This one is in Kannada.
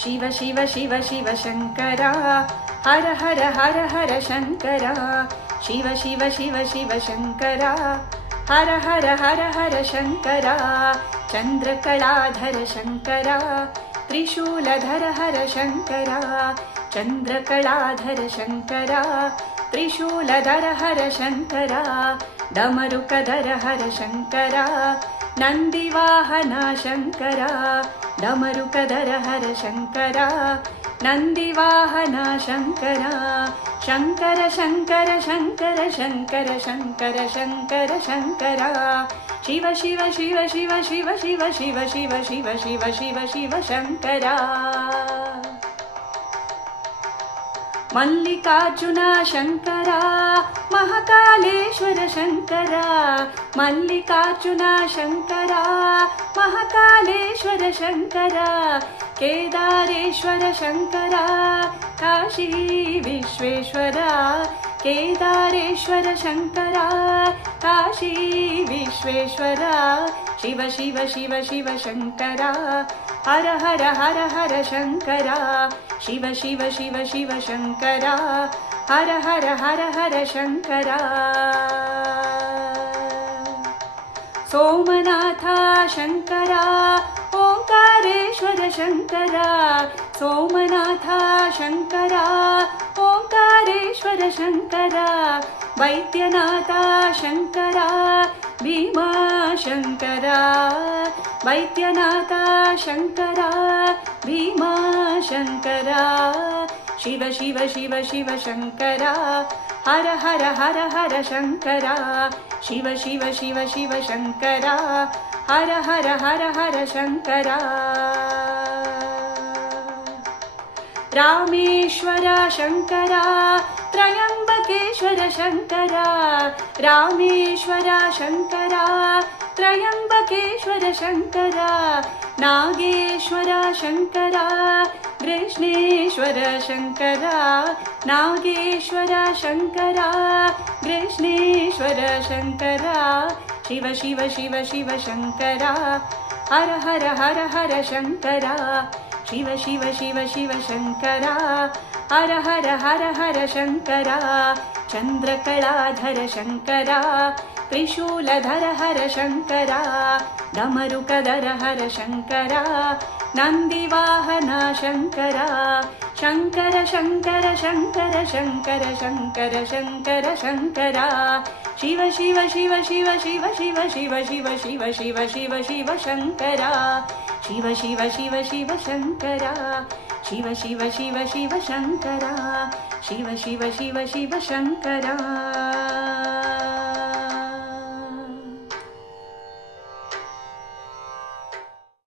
ಶಿವ ಶಿವ ಶಿವ ಶಿವ ಶಂಕರ ಹರ ಹರ ಹರ ಹರ ಶಂಕರ ಶಿವ ಶಿವ ಶಿವ ಶಿವ ಶಂಕರ ಹರ ಹರ ಹರ ಹರ ಶಂಕರ ಚಂದ್ರಕಲಾಧರ ಶಂಕರ ತ್ರಿಶೂಲಧರ ಹರ ಶಂಕರ ಚಂದ್ರಕಲಾಧರ ಶಂಕರ ತ್ರಿಶೂಲಧರ ಹರ ಶಂಕರ ಡಮರುಕಧರ ಹರ ಶಂಕರ ನಂದಿವಾಹನ ಶಂಕರ ಡಮರುಕಧರ ಹರ ಶಂಕರ ನಂದಿವಾಹನ ಶಂಕರ ಶಂಕರ ಶಂಕರ ಶಂಕರ ಶಂಕರ ಶಂಕರ ಶಂಕರ ಶಂಕರ ಶಿವ ಶಿವ ಶಿವ ಶಿವ ಶಿವ ಶಿವ ಶಿವ ಶಿವ ಶಿವ ಶಿವ ಶಿವ ಶಿವ ಶಂಕರ ಮಲ್ಲಿಕಾರ್ಜುನ ಶಂಕರ ಮಹಾಕಾಲೇಶ್ವರ ಶಂಕರ ಮಲ್ಲಿಕಾರ್ಜುನ ಶಂಕರ ಮಹಾಕಾಲೇಶ್ವರ ಶಂಕರ ಕೇದಾರೇಶ್ವರ ಶಂಕರ ಕಾಶಿ ವಿಶ್ವೇಶ್ವರ ಕೇದಾರೇಶ್ವರ ಶಂಕರ ಕಾಶಿ ವಿಶ್ವೇಶ್ವರ ಶಿವ ಶಿವ ಶಿವ ಶಿವ ಶಂಕರ ಹರ ಹರ ಹರ ಹರ ಶಂಕರ ಶಿವ ಶಿವ ಶಿವ ಶಿವ ಶಂಕರ ಹರ ಹರ ಹರ ಹರ ಶಂಕರ ಸೋಮನಾಥ ಶಂಕರ ಓಂಕಾರೇಶ್ವರ ಶಂಕರ ಸೋಮನಾಥ ಶಂಕರ ಓಂಕಾರೇಶ್ವರ ಶಂಕರ ವೈದ್ಯನಾಥ ಶಂಕರ ಭೀಮಾಶಂಕರ ವೈದ್ಯನಾಥ ಶಂಕರ ಭೀಮಾಶಂಕರ ಶಿವ ಶಿವ ಶಿವ ಶಿವ ಶಂಕರ ಹರ ಹರ ಹರ ಹರ ಶಂಕರ ಶಿವ ಶಿವ ಶಿವ ಶಿವ ಶಂಕರ ಹರ ಹರ ಹರ ಹರ ಶಂಕರ ರಾಮೇಶ್ವರ ಶಂಕರ ತ್ರಯಂಬಕೇಶ್ವರ ಶಂಕರ ರಾಮೇಶ್ವರ ಶಂಕರ ತ್ರಯಂಬಕೇಶ್ವರ ಶಂಕರ ನಾಗೇಶ್ವರ ಶಂಕರ ಕೃಷ್ಣೇಶ್ವರ ಶಂಕರ ನಾಗೇಶ್ವರ ಶಂಕರ ಕೃಷ್ಣೇಶ್ವರ ಶಂಕರ ಶಿವ ಶಿವ ಶಿವ ಶಿವ ಶಂಕರ ಹರ ಹರ ಹರ ಹರ ಶಂಕರ ಶಿವ ಶಿವ ಶಿವ ಶಿವ ಶಂಕರ ಹರ ಹರ ಹರ ಹರ ಶಂಕರ ಚಂದ್ರಕಲಾಧರ ಶಂಕರ ತ್ರಿಶೂಲಧರ ಹರ ಶಂಕರ ಡಮರುಕಧರ ಹರ ಶಂಕರ ನಂದಿವಾಹನ ಶಂಕರ ಶಂಕರ ಶಂಕರ ಶಂಕರ ಶಂಕರ ಶಂಕರ ಶಂಕರ ಶಂಕರ ಶಿವ ಶಿವ ಶಿವ ಶಿವ ಶಿವ ಶಿವ ಶಿವ ಶಿವ ಶಿವ ಶಿವ ಶಿವ ಶಿವ ಶಂಕರ ಶಿವ ಶಿವ ಶಿವ ಶಿವ ಶಂಕರ ಶಿವ ಶಿವ ಶಿವ ಶಿವ ಶಂಕರ ಶಿವ ಶಿವ ಶಿವ ಶಿವ ಶಂಕರ